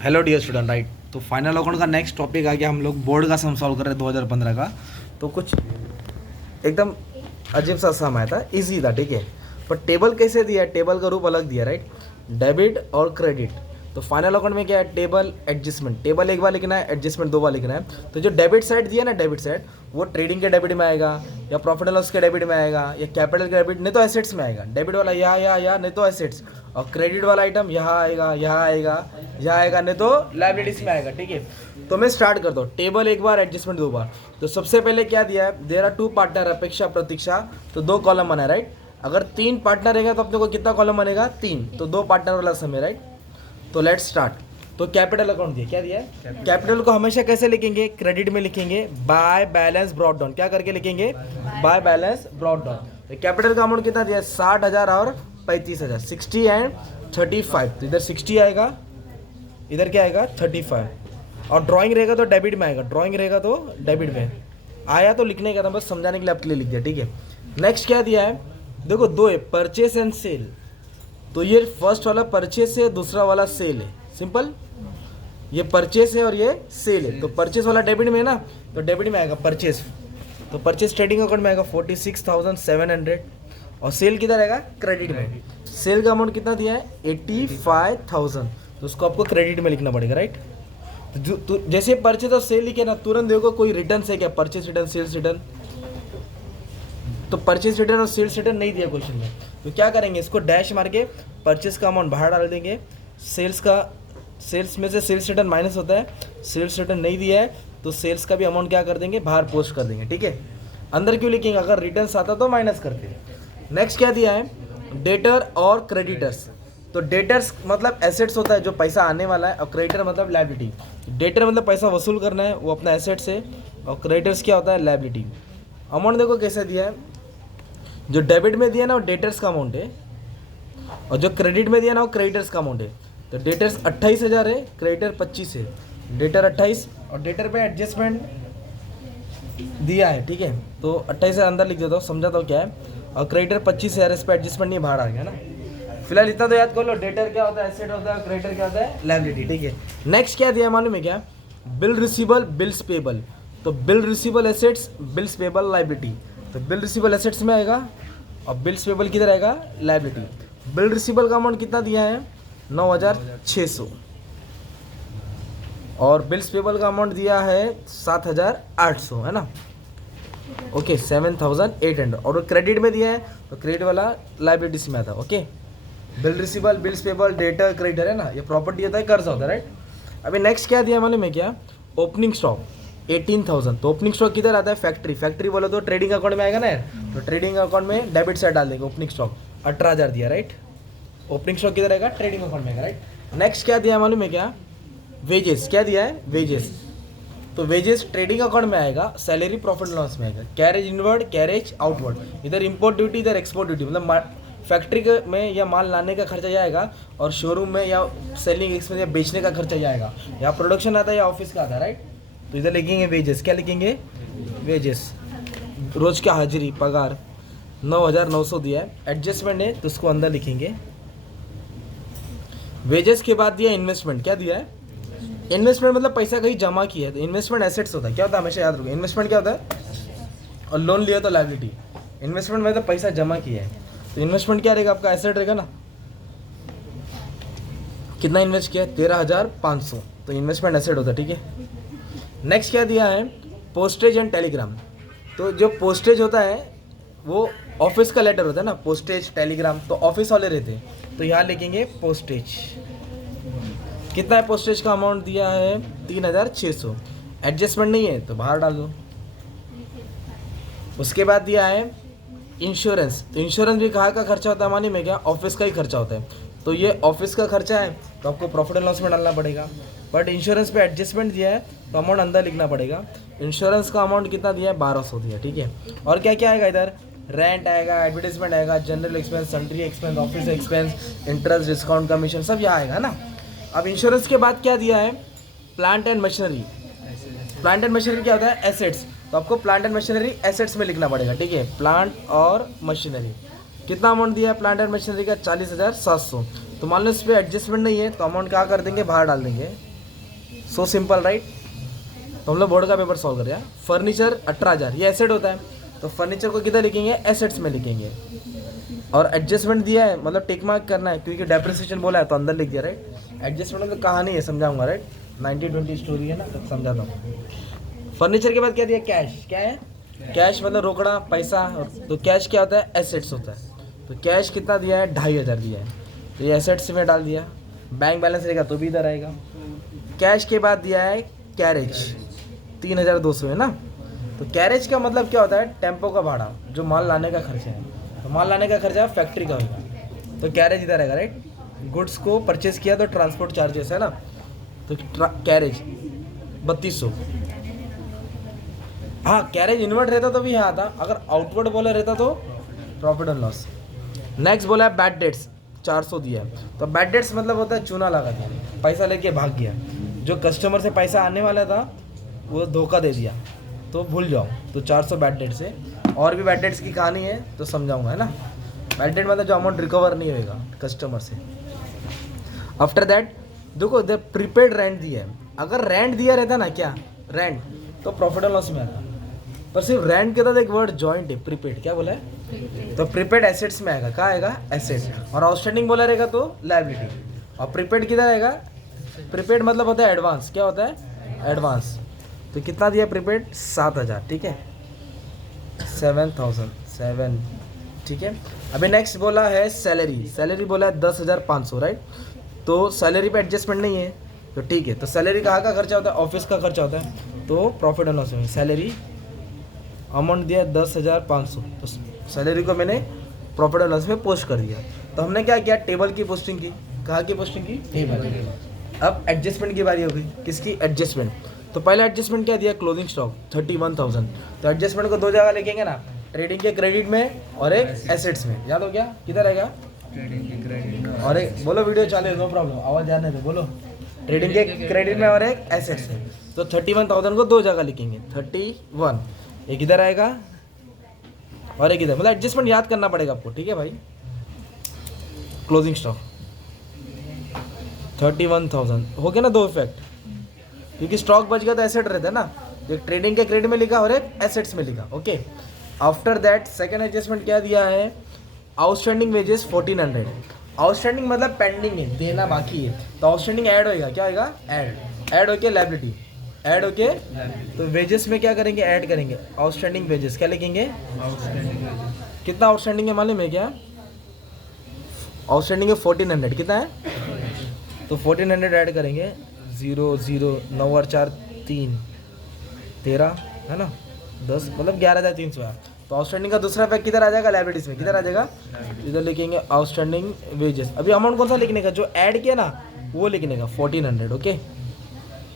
Hello dear student right. तो final account का next topic आ गया, हम लोग बोर्ड का सम सॉल्व कर रहे हैं 2015 का। तो कुछ एकदम अजीब सा सम आया था, इजी था, ठीक है। पर टेबल कैसे दिया है, टेबल का रूप अलग दिया, राइट। डेबिट और क्रेडिट। तो फाइनल अकाउंट में क्या है, टेबल एडजस्टमेंट, टेबल एक बार लिखना है, एडजस्टमेंट दो बार लिखना है। तो जो डेबिट साइड दिया ना, डेबिट साइड वो ट्रेडिंग के डेबिट में आएगा, या प्रॉफिट एंड लॉस के डेबिट में आएगा, या कैपिटल के डेबिट, नहीं तो एसेट्स में आएगा। डेबिट वाला यहाँ नहीं तो एसेट्स, और क्रेडिट वाला आइटम यहाँ आएगा, यहाँ आएगा, नहीं तो लाइबिलिटीज में आएगा, ठीक है। तो मैं स्टार्ट करता हूँ। टेबल एक बार, एडजस्टमेंट दो बार। तो सबसे पहले क्या दिया है, देयर आर टू पार्टनर, अपेक्षा प्रतीक्षा, तो दो कॉलम बना है, राइट। अगर तीन पार्टनर रहेगा तो अपने को कितना कॉलम बनेगा, तीन, तो दो पार्टनर वाला सम है, राइट। तो लेट्स स्टार्ट। तो कैपिटल अकाउंट दिया, क्या दिया है, कैपिटल को हमेशा कैसे लिखेंगे, क्रेडिट में लिखेंगे, बाय बैलेंस ब्रॉट डाउन, क्या करके लिखेंगे, बाय बैलेंस ब्रॉट डाउन। तो कैपिटल का अमाउंट कितना दिया है, 60,000 और 35,000, 60 एंड 35। तो इधर 60 आएगा, इधर क्या आएगा, 35। और ड्राइंग रहेगा तो डेबिट में आएगा, ड्राइंग रहेगा तो डेबिट में आया, तो लिखने का था, बस समझाने के लिए आपके लिए लिख दिया, ठीक है। नेक्स्ट क्या दिया है, देखो दो है, परचेस एंड सेल। तो ये फर्स्ट वाला परचेस है, दूसरा वाला सेल है, सिंपल। ये परचेस है और ये सेल है। तो परचेस वाला डेबिट में है ना, तो डेबिट में आएगा परचेस। तो परचेस ट्रेडिंग अकाउंट में आएगा 46,700, और सेल किधर आएगा, क्रेडिट में। सेल का अमाउंट कितना दिया है, 85,000, तो उसको आपको क्रेडिट में लिखना पड़ेगा, राइट। तो जैसे परचेस और सेल लिखे ना, तुरंत देखो कोई रिटर्न है क्या, परचेस रिटर्न, सेल्स रिटर्न। तो परचेस रिटर्न और सेल्स रिटर्न नहीं दिया क्वेश्चन में, तो क्या करेंगे, इसको डैश मार के परचेस का अमाउंट बाहर डाल देंगे, सेल्स में से सेल्स रिटर्न माइनस होता है, सेल्स रिटर्न नहीं दिया है तो सेल्स का भी अमाउंट क्या कर देंगे, बाहर पोस्ट कर देंगे, ठीक है। अंदर क्यों लिखेंगे, अगर रिटर्न आता तो माइनस करते हैं। नेक्स्ट क्या दिया है, डेटर और क्रेडिटर्स। तो डेटर्स मतलब एसेट्स होता है जो पैसा आने वाला है, और क्रेडिटर मतलब लायबिलिटी। डेटर मतलब पैसा वसूल करना है, वो अपना एसेट्स है, और क्रेडिटर्स क्या होता है, लायबिलिटी। अमाउंट देखो कैसे दिया है, जो डेबिट में दिया ना वो डेटर्स का अमाउंट है, और जो क्रेडिट में दिया ना वो क्रेडिटर्स का अमाउंट है। तो डेटर्स 28,000 है, क्रेडिटर 25 है, डेटर 28, और डेटर पे एडजस्टमेंट दिया है, ठीक है। तो 28 से अंदर लिख देता हूँ, समझाता हूँ क्या है। और क्रेडिटर 25,000, इस पर एडजस्टमेंट नहीं, बाहर आ गया ना। फिलहाल इतना तो याद कर लो, डेटर क्या होता है, एसेट होता है, क्रेडिटर क्या होता है, लायबिलिटी, ठीक है। नेक्स्ट क्या दिया मालूम है क्या, बिल रिसीबल, बिल्स पेबल। तो bill receivable assets, bills payable liability. तो बिल रिसीबल एसेट्स में आएगा, और बिल्स पेबल किधर आएगा, लायबिलिटी। बिल रिसीबल का अमाउंट कितना दिया है, 9,600, और बिल्स पेबल का अमाउंट दिया है 7,800, है ना, ओके, 7,800। और क्रेडिट में दिया है तो क्रेडिट वाला लायबिलिटीज में आता है, okay. Bill receivable, bills payable, debtor, creditor, है ना, ये प्रॉपर्टी होता है, कर्ज होता है, राइट। अभी नेक्स्ट क्या दिया मालूम है क्या, ओपनिंग स्टॉक 18,000। तो ओपनिंग स्टॉक किधर आता है, फैक्ट्री। फैक्ट्री बोलो तो ट्रेडिंग अकाउंट में आएगा ना, तो ट्रेडिंग अकाउंट में डेबिट साइड डाल देंगे, ओपनिंग स्टॉक 18,000 दिया, राइट। ओपनिंग स्टॉक किधर आएगा, ट्रेडिंग अकाउंट में आएगा, राइट। नेक्स्ट क्या दिया मालूम है क्या, वेजेस। क्या दिया है, वेजेस। तो वेजेस ट्रेडिंग अकाउंट में आएगा, सैलरी प्रॉफिट लॉस में आएगा, कैरेज इनवर्ड, कैरेज आउटवर्ड, इधर इंपोर्ट ड्यूटी, इधर एक्सपोर्ट ड्यूटी, मतलब फैक्ट्री में या माल लाने का खर्चा यह आएगा, और शोरूम में या सेलिंग एक्सपेंस या बेचने का खर्चा यह आएगा, या प्रोडक्शन आता है या ऑफिस का आता है, राइट। तो इधर लिखेंगे वेजेस, क्या लिखेंगे, वेजेस। रोज का हाजिरी, पगार 9,900 दिया है, एडजस्टमेंट है तो उसको अंदर लिखेंगे। वेजेस के बाद दिया इन्वेस्टमेंट। क्या दिया है, इन्वेस्टमेंट मतलब पैसा कहीं जमा किया है, तो इन्वेस्टमेंट एसेट्स होता है, क्या होता है, हमेशा याद रखो, इन्वेस्टमेंट क्या होता है, और लोन लिया तो लायबिलिटी। इन्वेस्टमेंट मतलब पैसा जमा किया है, तो इन्वेस्टमेंट क्या रहेगा, आपका एसेट रहेगा ना। कितना इन्वेस्ट किया है, 13,500, तो इन्वेस्टमेंट एसेट होता है, ठीक है। नेक्स्ट क्या दिया है, पोस्टेज एंड टेलीग्राम। तो जो पोस्टेज होता है वो ऑफिस का लेटर होता है ना, पोस्टेज टेलीग्राम, तो ऑफिस वाले रहते हैं, तो यहाँ लिखेंगे पोस्टेज। कितना है पोस्टेज का अमाउंट दिया है, 3,600, एडजस्टमेंट नहीं है तो बाहर डाल दो। उसके बाद दिया है इंश्योरेंस। तो इंश्योरेंस भी कहाँ का खर्चा होता है मानी में क्या, ऑफिस का ही खर्चा होता है, तो ये ऑफिस का खर्चा है तो आपको प्रॉफिट एंड लॉस में डालना पड़ेगा। बट इंश्योरेंस पे एडजस्टमेंट दिया है तो अमाउंट अंदर लिखना पड़ेगा। इंश्योरेंस का अमाउंट कितना दिया है, 1,200 दिया, ठीक है। और क्या क्या आएगा इधर, रेंट आएगा, एडवर्टाइजमेंट आएगा, general expense, sundry expense, office expense, interest, discount, commission, सब यहाँ आएगा ना। अब इंश्योरेंस के बाद क्या दिया है, plant and machinery. Plant and machinery क्या होता है, एसेट्स, तो आपको प्लांट एंड मशीनरी एसेट्स में लिखना पड़ेगा, ठीक है। प्लांट और मशीनरी कितना अमाउंट दिया है, प्लांट एंड मशीनरी का 40,700। तो मान लो इस पर एडजस्टमेंट नहीं है तो अमाउंट क्या कर देंगे, बाहर डाल देंगे। So simple right. तो हम लोग बोर्ड का पेपर सॉल्व कर रहे हैं। फर्नीचर 18,000 ये एसेट होता है, तो फर्नीचर को किधर लिखेंगे, एसेट्स में लिखेंगे। और एडजस्टमेंट दिया है मतलब टिक मार्क करना है, क्योंकि डेप्रिसिएशन बोला है तो अंदर लिख दिया राइट। एडजस्टमेंट मतलब कहानी है, समझाऊंगा राइट, 90-20 स्टोरी है ना, तब समझाता हूँ। फर्नीचर के बाद क्या दिया, कैश। क्या है, कैश मतलब रोकड़ा पैसा। तो कैश क्या होता है, एसेट्स होता है। तो कैश कितना दिया है, 2,500 दिया है, तो ये एसेट्स में डाल दिया। बैंक बैलेंस रहेगा तो भी इधर आएगा। कैश के बाद दिया है कैरेज, 3,200 है ना। तो कैरेज का मतलब क्या होता है, टेम्पो का भाड़ा, जो माल लाने का खर्चा है। तो माल लाने का खर्चा फैक्ट्री का होगा, तो कैरेज इधर आएगा राइट। गुड्स को परचेज किया तो ट्रांसपोर्ट चार्जेस है ना, तो कैरेज 3,200। हाँ, कैरेज इनवर्ट रहता तो भी यहाँ आता, अगर आउटवर्ड बोला रहता तो प्रॉफिट एंड लॉस। नेक्स्ट बोला है बैड डेट्स, 400 दिया है। तो बैड डेट्स मतलब होता है चूना लगा दिया, पैसा लेके भाग गया। जो कस्टमर से पैसा आने वाला था वो धोखा दे दिया, तो भूल जाओ। तो 400 बैड डेट्स है। और भी बैड डेट्स की कहानी है तो समझाऊंगा है ना। बैड डेट मतलब जो अमाउंट रिकवर नहीं होएगा कस्टमर से। आफ्टर दैट देखो इधर प्रीपेड रेंट दिया है। अगर रेंट दिया रहता ना, क्या रेंट, तो प्रॉफिट एंड लॉस में आता, पर सिर्फ रेंट के साथ एक वर्ड जॉइंट है, प्रीपेड। क्या बोला है, तो प्रीपेड एसेट्स में आएगा। कहाँ आएगा, एसेट। और आउटस्टैंडिंग बोला रहेगा तो लायबिलिटी। और प्रीपेड किधर आएगा, प्रीपेड मतलब होता है एडवांस। क्या होता है, एडवांस। तो कितना दिया प्रीपेड, 7,000, ठीक है, 7,007, ठीक है। अभी नेक्स्ट बोला है सैलरी। सैलरी बोला है 10,500 राइट। तो सैलरी पे एडजस्टमेंट नहीं है, तो ठीक है। तो सैलरी कहाँ का खर्चा होता है, ऑफिस का खर्चा होता है, तो प्रॉफिट एंड लॉस में सैलरी अमाउंट दिया 10,500। तो सैलरी को मैंने प्रॉफिट एंड लॉस में पोस्ट कर दिया। तो हमने क्या किया, टेबल की पोस्टिंग की। कहाँ की पोस्टिंग की, टेबल। अब एडजस्टमेंट की बारी होगी, किसकी, एडजस्टमेंट। तो पहला एडजस्टमेंट क्या दिया, क्लोजिंग स्टॉक 31,000। तो एडजस्टमेंट को 2 जगह लिखेंगे ना, ट्रेडिंग के क्रेडिट में और एक एसेट्स में। याद हो गया, किधर आएगा, और एक बोलो, वीडियो चाले नो प्रॉब्लम, आवाज जाने दो, बोलो। ट्रेडिंग के क्रेडिट में और एक एसेट्स में। तो 31,000 को 2 जगह लिखेंगे, 31, एक इधर आएगा और एक इधर, मतलब एडजस्टमेंट याद करना पड़ेगा आपको, ठीक है भाई। क्लोजिंग स्टॉक 31,000 हो गया ना, 2 इफेक्ट, क्योंकि स्टॉक बच गया तो एसेट रहता है ना। एक ट्रेडिंग के क्रेडिट में लिखा और एक एसेट्स में लिखा, okay. After that second adjustment क्या दिया है, आउटस्टैंडिंग वेजेस 1400। आउटस्टैंडिंग मतलब पेंडिंग है, देना बाकी है, तो आउटस्टैंडिंग ऐड होएगा। क्या होएगा, ऐड होके लायबिलिटी, ऐड होके, तो वेजेस में क्या करेंगे, ऐड करेंगे आउटस्टैंडिंग वेजेस। क्या लिखेंगे, कितना आउटस्टैंडिंग है मालूम है क्या, आउटस्टैंडिंग है 1400। कितना है, तो 1400 ऐड करेंगे, 0 0 9 और 4 3 13 है ना, 10 मतलब 11,300 है। तो आउटस्टैंडिंग का दूसरा पैक किधर आ जाएगा, लायबिलिटीज में। किधर आ जाएगा, इधर लिखेंगे आउटस्टैंडिंग वेजेस। अभी अमाउंट कौन सा लिखने का, जो ऐड किया ना वो लिखने का, 1400, ओके।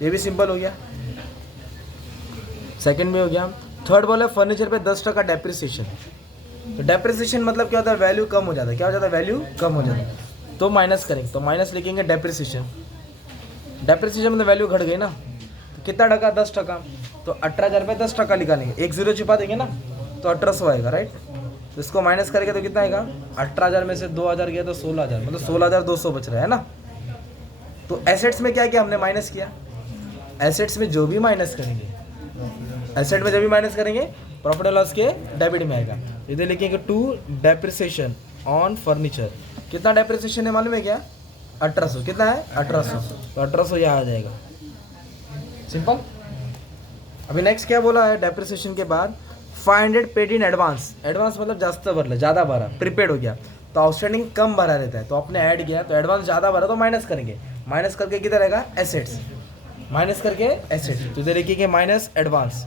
ये भी सिंपल हो गया, सेकंड में हो गया। थर्ड बोला फर्नीचर पे 10% डेप्रिसिएशन। तो डेप्रिसिएशन मतलब क्या होता है, वैल्यू कम हो जाता है। क्या हो जाता है, वैल्यू कम हो जाता है, तो माइनस करेंगे। तो माइनस लिखेंगे डेप्रिसिएशन। डेप्रिसिएशन मतलब वैल्यू घट गई ना, तो कितना टका, 10%। तो 18,000 पे 10% निकालेंगे, एक जीरो छिपा देंगे ना, तो 1800 आएगा राइट। तो इसको माइनस करेंगे तो कितना आएगा, 18,000 में से 2,000 गया तो 16,000, मतलब 16,200 बच रहा है ना। तो एसेट्स में क्या किया हमने, माइनस किया। एसेट्स में जो भी माइनस करेंगे, एसेट में जब भी माइनस करेंगे प्रॉफिट एंड लॉस के डेबिट में आएगा। इधर लिखेंगे टू डेप्रिसिएशन ऑन फर्नीचर। कितना डेप्रिसिएशन है मालूम है क्या, 1800। कितना है, 1800। तो 1800 यहाँ आ जाएगा, सिंपल। अभी नेक्स्ट क्या बोला है, डेप्रिसिएशन के बाद 500 पेड इन एडवांस। एडवांस मतलब जास्त भरला, ज़्यादा भरा, प्रीपेड हो गया, तो आउटस्टैंडिंग कम भरा रहता है, तो आपने ऐड किया तो एडवांस ज़्यादा भरा तो माइनस करेंगे। माइनस करके किधर आएगा, एसेट्स, माइनस करके एसेट्स। तो इधर लिखिए माइनस एडवांस।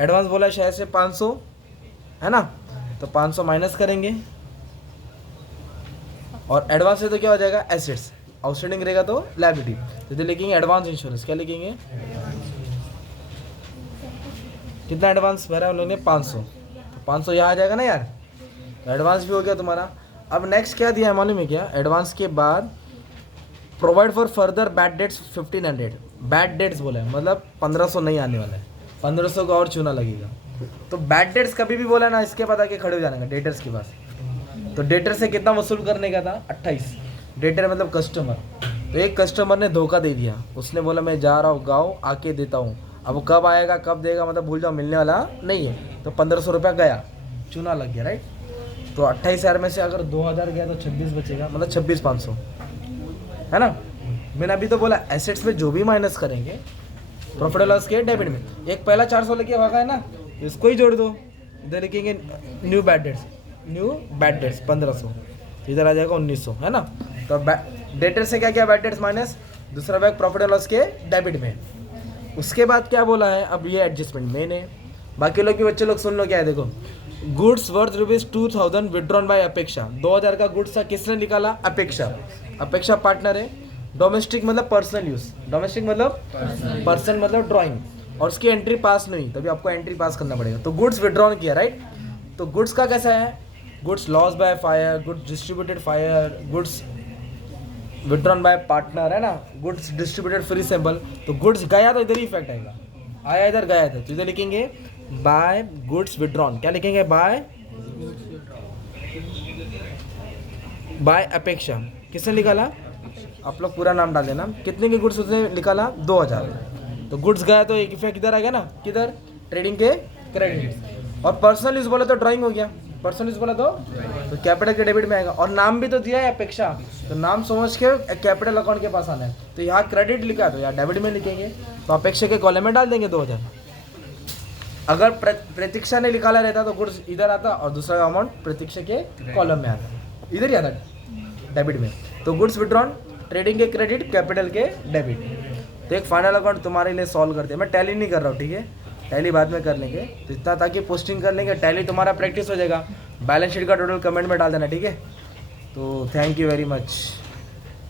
एडवांस बोला शायद से 500 है ना, तो 500 माइनस करेंगे, और एडवांस से तो क्या हो जाएगा, एसेट्स। आउटस्टैंडिंग रहेगा तो लायबिलिटी। तो इधर लिखेंगे एडवांस इंश्योरेंस। क्या लिखेंगे, कितना एडवांस भरा उन लोगों ने, 500। तो 500 यहाँ आ जाएगा ना यार, तो एडवांस भी हो गया तुम्हारा। अब नेक्स्ट क्या दिया है मालूम है क्या, एडवांस के बाद provide for further bad debts 1500। Bad debts बोला है मतलब 1500 नहीं आने वाला है, 1500 का और चूना लगेगा। तो बैड डेट्स कभी भी बोला ना, इसके बाद आके खड़े हो जाने का डेटर्स के पास। तो डेटर से कितना वसूल करने का था, 28। डेटर मतलब कस्टमर, तो एक कस्टमर ने धोखा दे दिया, उसने बोला मैं जा रहा हूँ गाँव, आके देता हूँ। अब वो कब आएगा कब देगा मतलब भूल जाओ, मिलने वाला नहीं है। तो 1500 रुपया गया, चूना लग गया, राइट। तो 28,000 में से अगर 2000 गया तो 26 बचेगा, मतलब 26,500, है ना। मैंने अभी तो बोला एसेट्स में जो भी माइनस करेंगे प्रॉफिट एंड लॉस के डेबिट में, एक पहला 400 लेके भागा है ना, तो इसको ही जोड़ दो। इधर लिखेंगे न्यू बैड डेट्स 1500, इधर आ जाएगा 1900, है ना। तो डेटर से क्या किया, बैड डेट्स माइनस, दूसरा बैग प्रॉफिट एंड लॉस के डेबिट में। उसके बाद क्या बोला है, अब ये एडजस्टमेंट मेन है। बाकी लोग के बच्चे लोग सुन लो क्या है, देखो गुड्स वर्थ ₹2000 विड्रॉन बाय अपेक्षा। 2000 का गुड्स था, किसने निकाला, अपेक्षा। अपेक्षा पार्टनर है। डोमेस्टिक मतलब पर्सनल यूज, डोमेस्टिक मतलब पर्सन मतलब ड्राइंग, और उसकी एंट्री पास नहीं, तभी आपको एंट्री पास करना पड़ेगा। तो गुड्स विड्रॉन किया, राइट। तो गुड्स का कैसा है, goods loss by fire, goods distributed fire, goods withdrawn bye partner, है ना, गुड्स डिस्ट्रीब्यूटेड फ्री सैंपल। तो गुड्स गया तो इधर ही इफेक्ट आएगा, आया इधर गया था, तो इधर लिखेंगे बाय गुड्स विड्रॉन। क्या लिखेंगे, बाय अपेक्षा। किसने निकाला, आप लोग पूरा नाम डाल देना। कितने के गुड्स उसने निकाला, 2000। तो गुड्स गया तो एक इफेक्ट इधर आ गया ना, किधर, ट्रेडिंग के क्रेडिट। और पर्सनल यूज बोला तो ड्राइंग हो गया, पर्सनल यूज बोला तो कैपिटल के डेबिट में आएगा। और नाम भी तो दिया है अपेक्षा, तो नाम समझ के कैपिटल अकाउंट के पास आना है। तो यहाँ क्रेडिट लिखा तो यहाँ डेबिट में लिखेंगे, तो अपेक्षा के कॉलम में डाल देंगे 2000। अगर प्रतीक्षा ने निकाला रहता तो गुड्स इधर आता और दूसरा अमाउंट प्रतीक्षा के कॉलम में आता, इधर ही आता डेबिट में। तो गुड्स विड्रॉन, ट्रेडिंग के क्रेडिट, कैपिटल के डेबिट। तो एक फाइनल अकाउंट तुम्हारे लिए सॉल्व करते हैं। मैं टैली नहीं कर रहा हूँ, ठीक है, टैली बाद में कर लेंगे। तो इतना ताकि पोस्टिंग कर लेंगे, टैली तुम्हारा प्रैक्टिस हो जाएगा। बैलेंस शीट का टोटल कमेंट में डाल देना, ठीक है। तो थैंक यू वेरी मच।